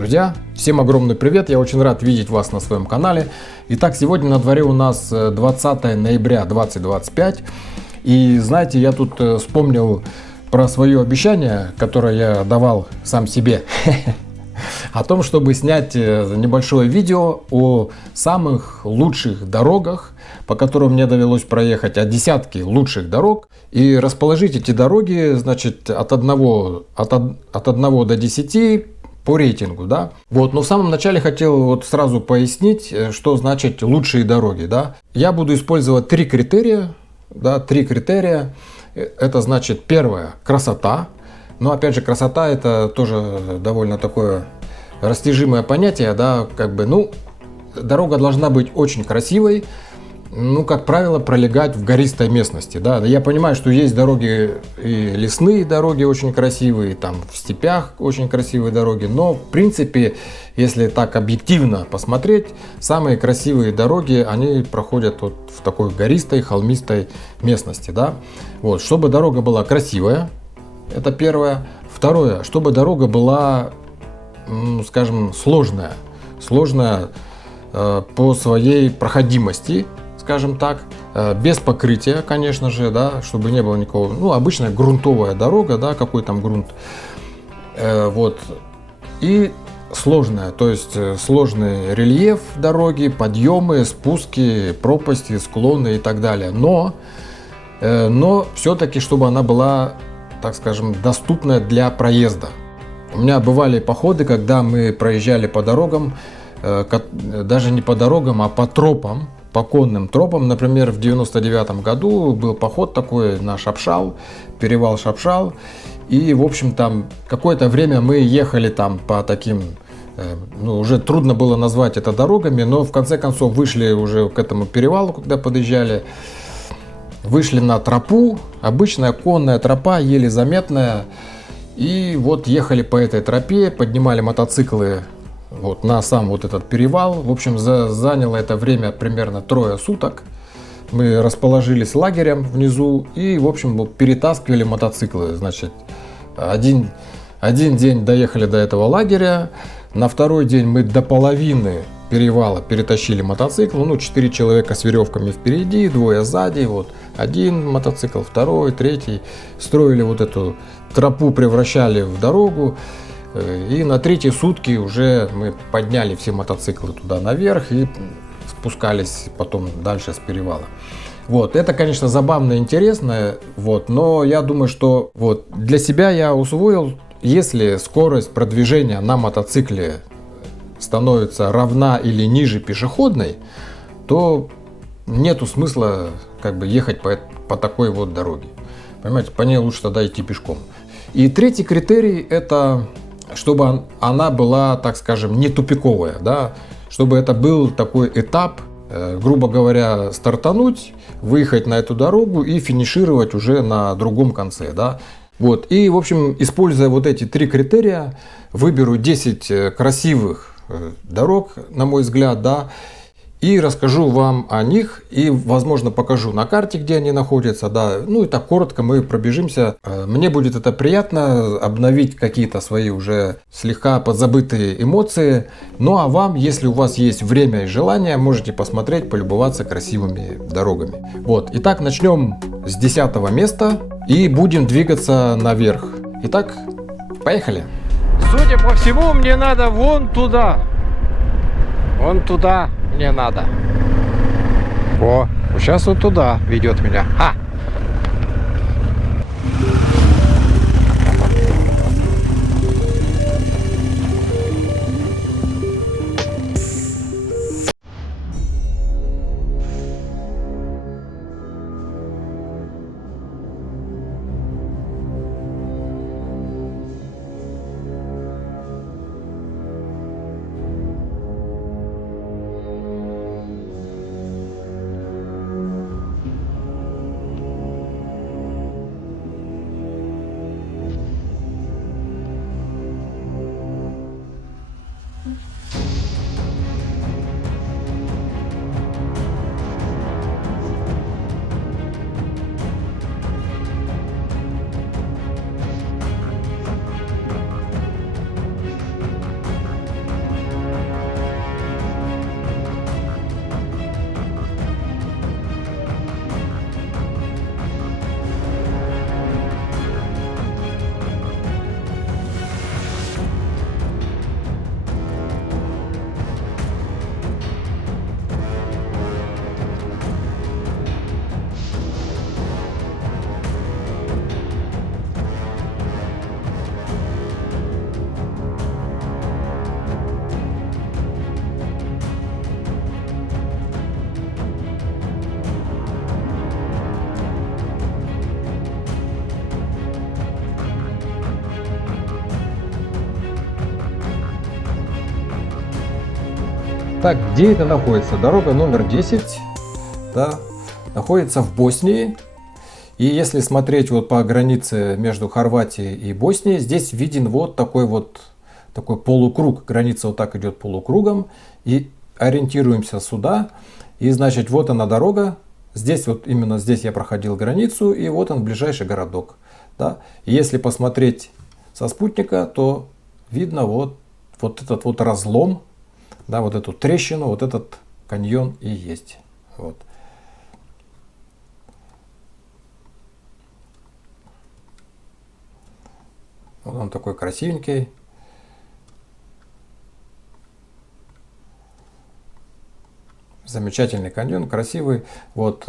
Друзья, всем огромный привет, я очень рад видеть вас на своем канале. Итак, сегодня на дворе у нас 20 ноября 2025. И знаете, я тут вспомнил про свое обещание, которое я давал сам себе, о том, чтобы снять небольшое видео о самых лучших дорогах, по которым мне довелось проехать, о десятке лучших дорог, и расположить эти дороги, значит, от 1 до 10 по рейтингу, да. Вот, но в самом начале хотел вот сразу пояснить, что значит лучшие дороги, да. Я буду использовать три критерия, да, три критерия. Это значит, первое, красота. Но опять же, красота это тоже довольно такое растяжимое понятие, да, как бы, ну, дорога должна быть очень красивой, ну, как правило, пролегать в гористой местности, да. Я понимаю, что есть дороги и лесные дороги очень красивые, там в степях очень красивые дороги, но, в принципе, если так объективно посмотреть, самые красивые дороги, они проходят вот в такой гористой, холмистой местности, да. Вот, чтобы дорога была красивая, это первое. Второе, чтобы дорога была, скажем, сложная по своей проходимости, скажем так, без покрытия, конечно же, да, чтобы не было никакого, ну, обычная грунтовая дорога, да, какой там грунт, вот, и сложная, то есть сложный рельеф дороги, подъемы, спуски, пропасти, склоны и так далее, но все-таки, чтобы она была, так скажем, доступная для проезда. У меня бывали походы, когда мы проезжали по дорогам, даже не по дорогам, а по тропам, по конным тропам. Например, в 99 году был поход такой на Шапшал, перевал Шапшал. И, в общем, там какое-то время мы ехали там по таким, ну, уже трудно было назвать это дорогами, но в конце концов вышли уже к этому перевалу, когда подъезжали. Вышли на тропу, обычная конная тропа, еле заметная. И вот ехали по этой тропе, поднимали мотоциклы вот на сам вот этот перевал. В общем, заняло это время примерно 3 суток. Мы расположились лагерем внизу и, в общем, перетаскивали мотоциклы. Значит, один день доехали до этого лагеря, на второй день мы до половины перевала перетащили мотоцикл, ну, 4 человека с веревками впереди, 2 сзади, вот, один мотоцикл, второй, третий, строили вот эту тропу, превращали в дорогу, и на 3-й сутки уже мы подняли все мотоциклы туда наверх и спускались потом дальше с перевала. Вот, это, конечно, забавно и интересно, вот, но я думаю, что вот для себя я усвоил, если скорость продвижения на мотоцикле становится равна или ниже пешеходной, то нету смысла как бы ехать по такой вот дороге. Понимаете, по ней лучше тогда идти пешком. И третий критерий это, чтобы она была, так скажем, не тупиковая, да, чтобы это был такой этап, грубо говоря, стартануть, выехать на эту дорогу и финишировать уже на другом конце, да. Вот, и, в общем, используя вот эти 3 критерия, выберу 10 красивых дорог, на мой взгляд, да, и расскажу вам о них, и, возможно, покажу на карте, где они находятся, да, ну и так коротко мы пробежимся. Мне будет это приятно, обновить какие-то свои уже слегка подзабытые эмоции, ну а вам, если у вас есть время и желание, можете посмотреть, полюбоваться красивыми дорогами. Вот, итак, начнем с 10-го места и будем двигаться наверх. Итак, поехали! Судя по всему, мне надо вон туда. Вон туда мне надо. О, сейчас вот туда ведет меня. Ха! Так, где это находится? Дорога номер 10, да, находится в Боснии. И если смотреть вот по границе между Хорватией и Боснией, здесь виден вот такой полукруг. Граница вот так идет полукругом. И ориентируемся сюда. И значит, вот она дорога. Здесь вот именно здесь я проходил границу. И вот он ближайший городок. Да. И если посмотреть со спутника, то видно вот этот вот разлом. Да, вот эту трещину, вот этот каньон и есть. Вот. Вот он такой красивенький. Замечательный каньон, красивый. Вот,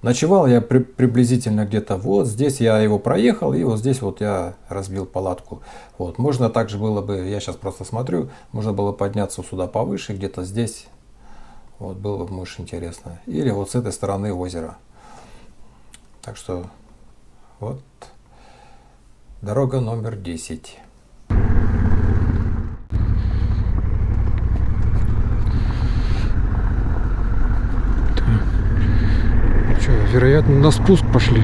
ночевал я приблизительно где-то вот здесь, я его проехал, и вот здесь вот я разбил палатку. Вот, можно также было бы, я сейчас просто смотрю, можно было подняться сюда повыше, где-то здесь. Вот, было бы, может, интересно. Или вот с этой стороны озера. Так что, вот, дорога номер 10. Вероятно, на спуск пошли.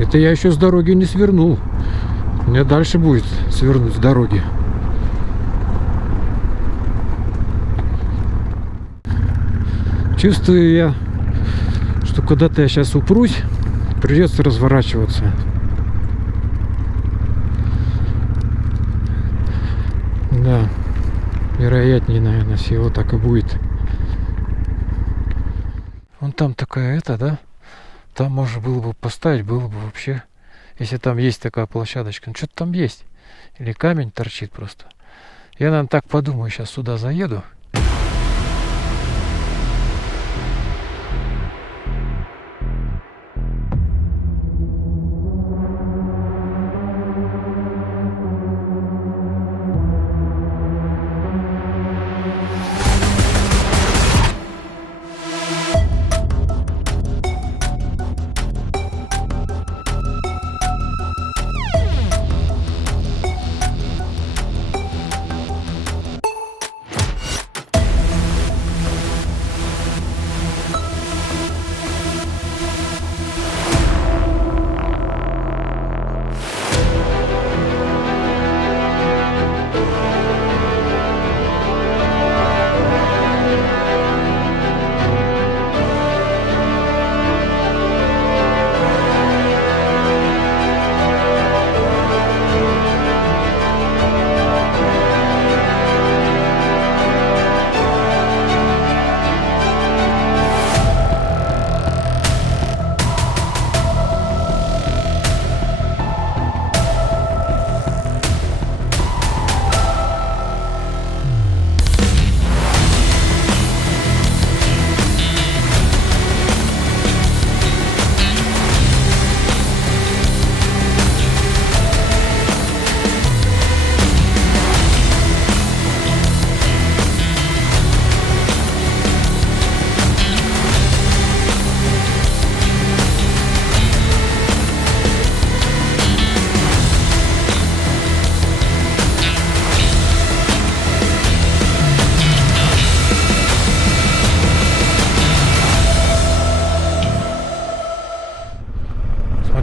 Это я еще с дороги не свернул. Мне дальше будет свернуть с дороги. Чувствую я, что куда-то я сейчас упрусь, придется разворачиваться. Да. Вероятнее, наверное, всего так и будет. Вон там такая да? Там можно было бы поставить, было бы вообще. Если там есть такая площадочка. Ну что-то там есть. Или камень торчит просто. Я, наверное, так подумаю, сейчас сюда заеду.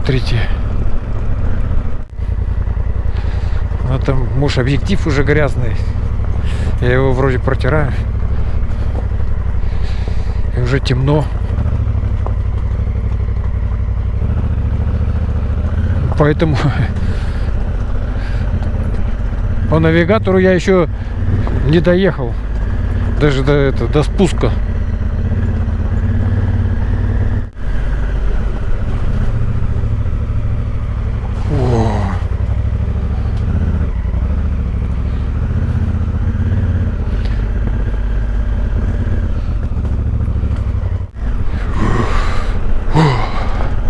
Смотрите. Ну там, может, объектив уже грязный. Я его вроде протираю. И уже темно. Поэтому по навигатору я еще не доехал. Даже до спуска.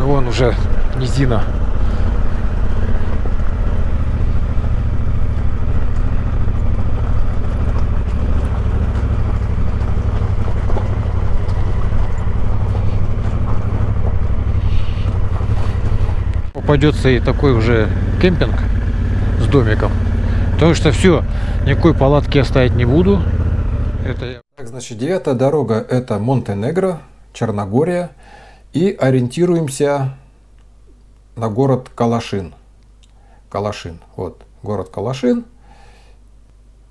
Вон уже низина. Попадется и такой уже кемпинг. с домиком. Потому что все, никакой палатки оставить не буду. Это я... Так, значит, 9-я дорога — это Монтенегро, Черногория. И ориентируемся на город Калашин. Калашин. Вот, город Калашин.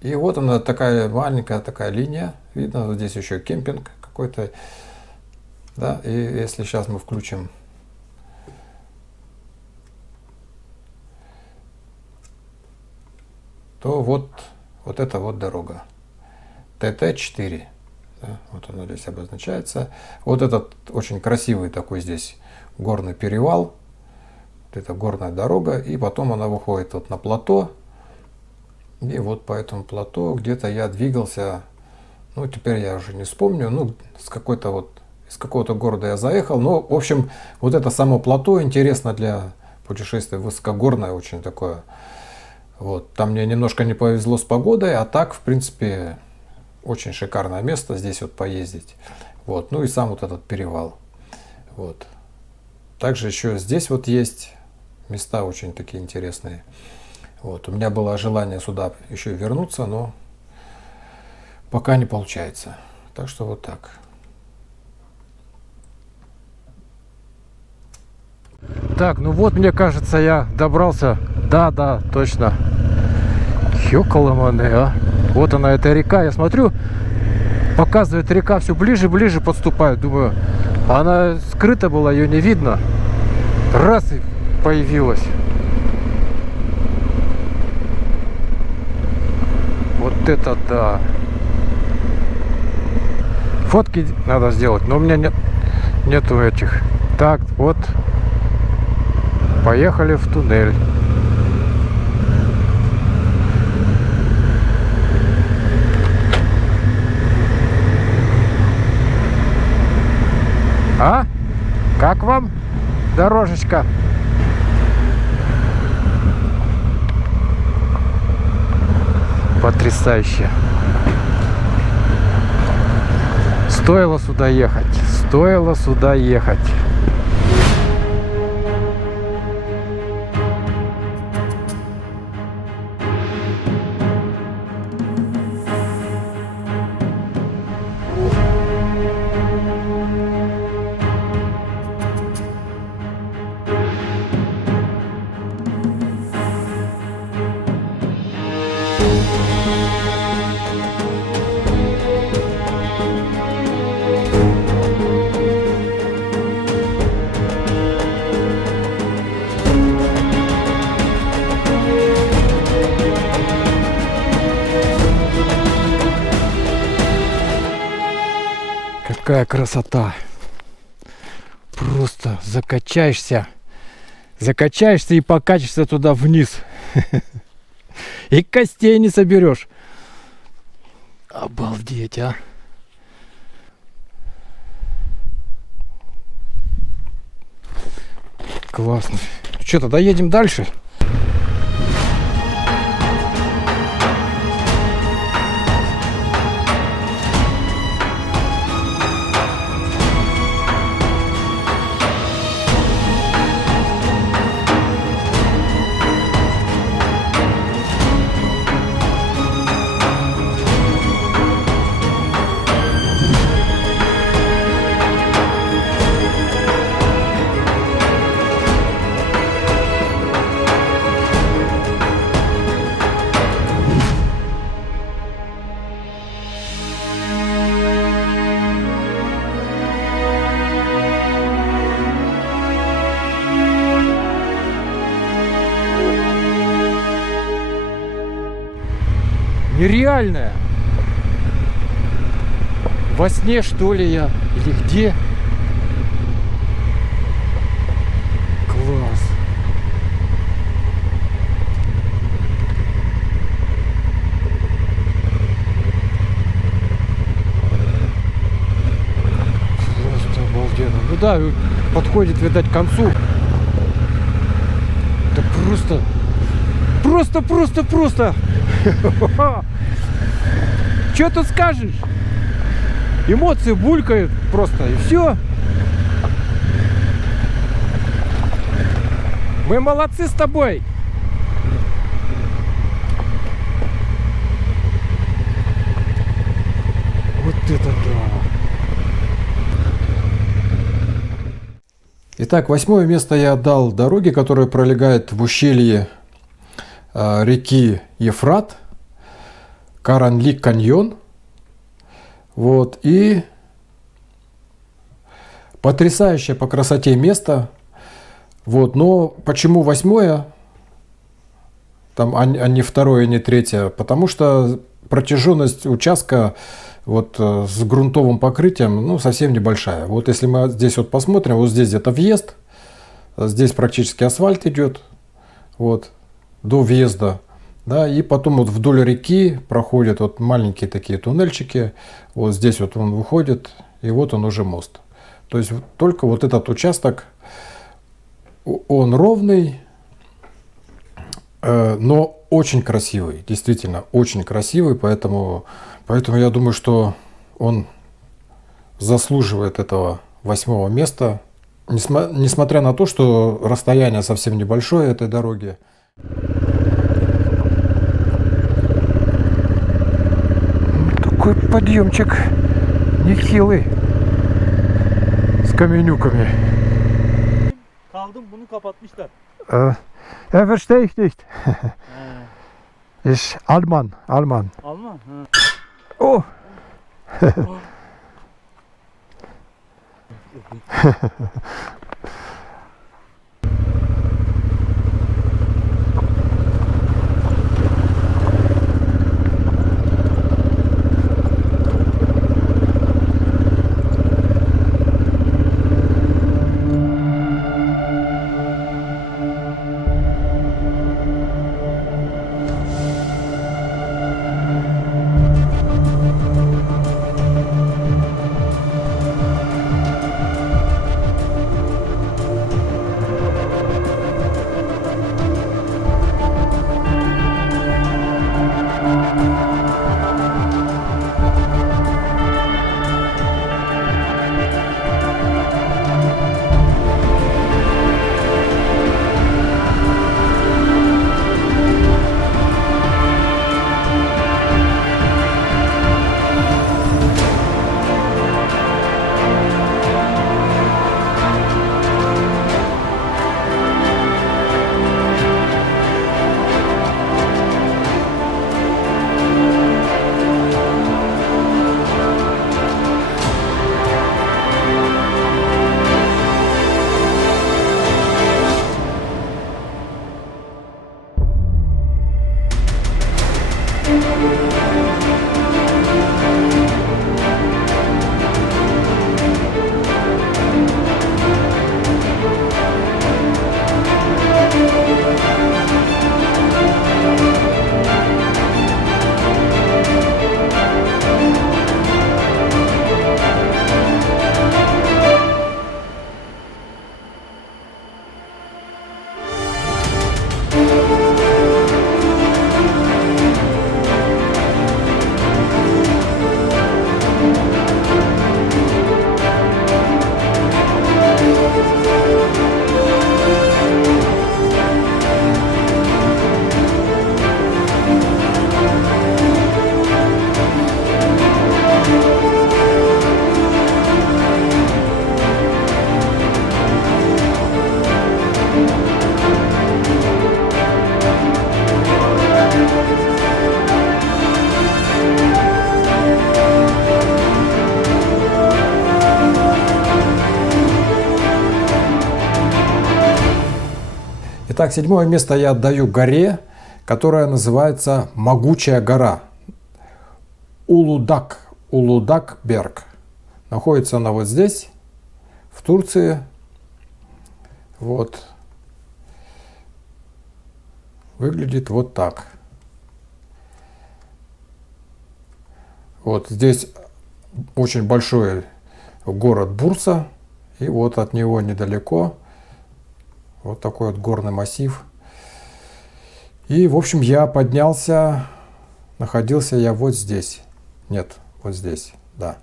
И вот она, такая маленькая такая линия. Видно, вот здесь еще кемпинг какой-то. Да, и если сейчас мы включим то вот это вот дорога. ТТ-4. Да, вот оно здесь обозначается. Вот этот очень красивый такой здесь горный перевал. Вот это горная дорога. И потом она выходит вот на плато. И вот по этому плато где-то я двигался. Ну, теперь я уже не вспомню. Ну, из какого-то города я заехал. Но, в общем, вот это само плато интересно для путешествия. Высокогорное очень такое. Вот. Там мне немножко не повезло с погодой. А так, в принципе, очень шикарное место здесь вот поездить. Вот. Ну и сам вот этот перевал. Вот. Также еще здесь вот есть места очень такие интересные. Вот. У меня было желание сюда еще вернуться, но пока не получается. Так что вот так. Так, ну вот, мне кажется, я добрался. Да, точно. Ёкаламаны, а. Вот она, эта река. Я смотрю, показывает, река все ближе и ближе подступает. Думаю, она скрыта была, ее не видно. Раз и появилась. Вот это да. Фотки надо сделать, но у меня нету этих. Так, вот. Поехали в туннель. А? Как вам дорожечка? Потрясающе. Стоило сюда ехать. Стоило сюда ехать. Какая красота! Просто закачаешься и покатишься туда вниз. И костей не соберешь. Обалдеть, а! Классно. Что, тогда едем дальше? Нереальная. Во сне, что ли, я? Или где? Класс. Просто обалденно. Ну да, подходит, видать, к концу. Да просто. Что тут скажешь? Эмоции булькают просто, и все. Мы молодцы с тобой. это да. Итак, 8-е место я отдал дороге, которая пролегает в ущелье реки Ефрат, Каранли каньон. Вот, и потрясающее по красоте место. Вот, но почему 8-е, там, а не 2-е, не 3-е? Потому что протяженность участка вот с грунтовым покрытием, ну, совсем небольшая. Вот если мы здесь вот посмотрим, вот здесь где-то въезд, здесь практически асфальт идет, вот, до въезда, да, и потом вот вдоль реки проходят вот маленькие такие туннельчики, вот здесь вот он выходит, и вот он уже мост. То есть только вот этот участок, он ровный, но очень красивый, действительно очень красивый, поэтому я думаю, что он заслуживает этого 8-го места, несмотря на то, что расстояние совсем небольшое этой дороги. Такой подъемчик нехилый с каменюками. Kaldım, bunu kapatmışlar. Verstehe ich nicht. He. Ist Alman. Alman. Ha. Oh. Итак, 7-е место я отдаю горе, которая называется Могучая гора. Улудакберг. Находится она вот здесь, в Турции. Вот. Выглядит вот так. Вот здесь очень большой город Бурса. И вот от него недалеко вот такой вот горный массив. И, в общем, я поднялся, находился я вот здесь. Нет, вот здесь, да.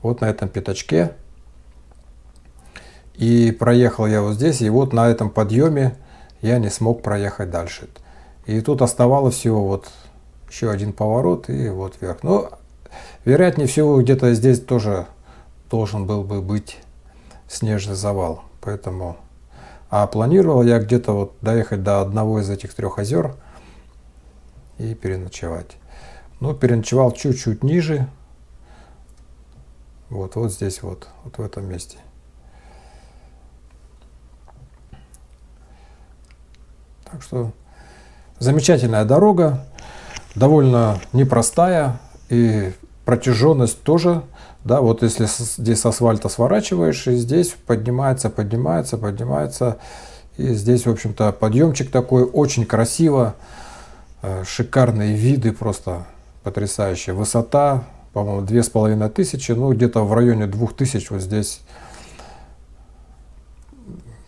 Вот на этом пятачке. И проехал я вот здесь, и вот на этом подъеме я не смог проехать дальше. И тут оставалось всего вот еще один поворот, и вот вверх. Но вероятнее всего, где-то здесь тоже должен был бы быть снежный завал. Поэтому... А планировал я где-то вот доехать до одного из этих 3 озер и переночевать. Ну, переночевал чуть-чуть ниже. Вот здесь вот в этом месте. Так что замечательная дорога, довольно непростая, и протяженность тоже, да, вот если здесь с асфальта сворачиваешь, и здесь поднимается, и здесь, в общем-то, подъемчик такой, очень красиво, шикарные виды, просто потрясающая высота, по-моему, 2500, ну, где-то в районе 2000 вот здесь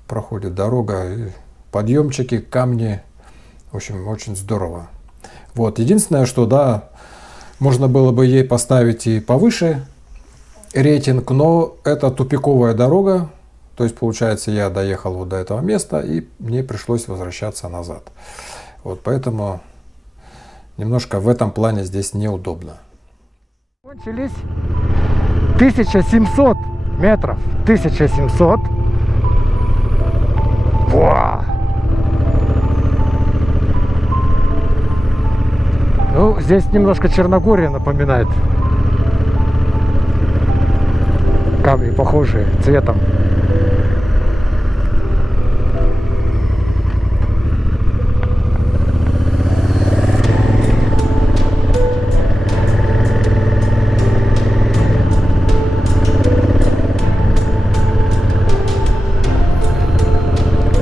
проходит дорога, и подъемчики, камни, в общем, очень здорово. Вот, единственное, что, да, можно было бы ей поставить и повыше рейтинг, но это тупиковая дорога, то есть, получается, я доехал вот до этого места, и мне пришлось возвращаться назад. Вот, поэтому немножко в этом плане здесь неудобно. Кончились 1700 метров. 1700. Во! Ну, здесь немножко Черногория напоминает. Камни похожие цветом.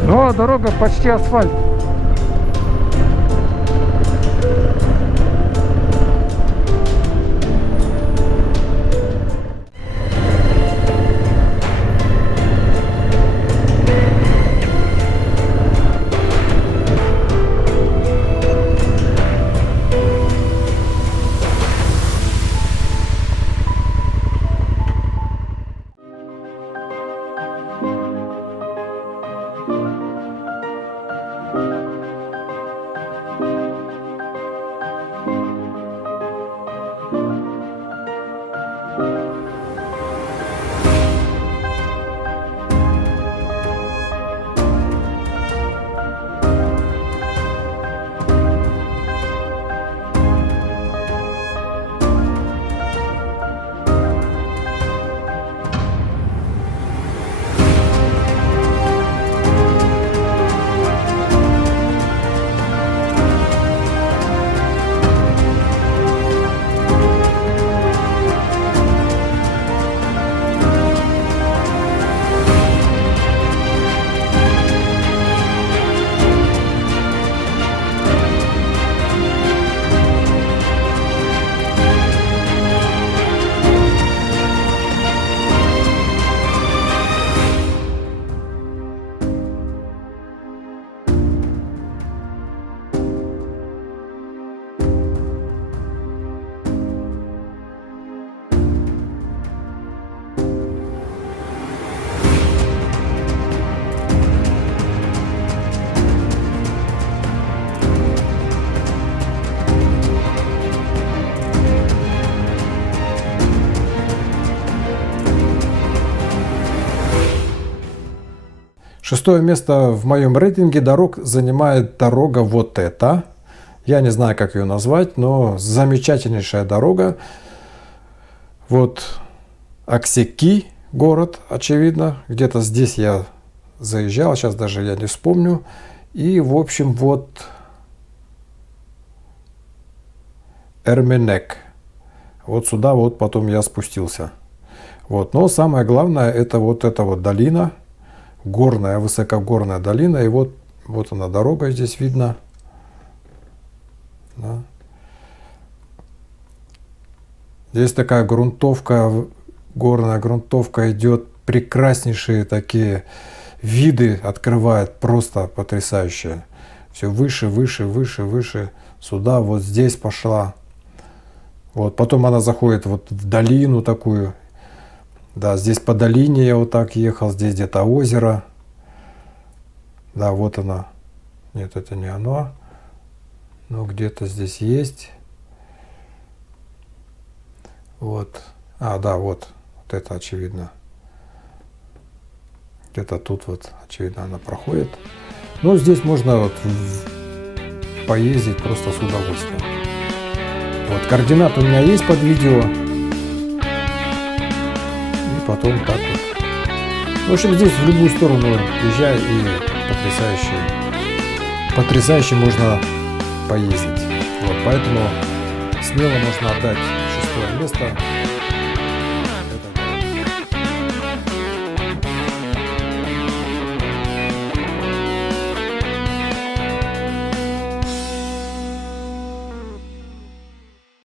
Ну, а дорога почти асфальт. Шестое место в моем рейтинге дорог занимает дорога вот эта. Я не знаю, как ее назвать, но замечательнейшая дорога. Вот Аксеки город, очевидно. Где-то здесь я заезжал, сейчас даже я не вспомню. И, в общем, вот Эрменек. Вот сюда вот потом я спустился. Вот. Но самое главное, это вот эта вот долина. Горная, высокогорная долина. И вот она, дорога здесь видно. Да. Здесь такая грунтовка, горная грунтовка идет. Прекраснейшие такие виды открывает. Просто потрясающие. Все выше, выше, выше, выше. Сюда, вот здесь пошла. Вот. Потом она заходит вот в долину такую. Да, здесь по долине я вот так ехал, здесь где-то озеро. Да, вот она. Нет, это не оно. Но где-то здесь есть. Вот. А, да, вот это очевидно. Где-то тут вот, очевидно, она проходит. Но здесь можно вот поездить просто с удовольствием. Вот, координаты у меня есть под видео. И потом так вот. В общем, здесь в любую сторону езжай, и потрясающе можно поездить. Вот, поэтому смело можно отдать 6-е место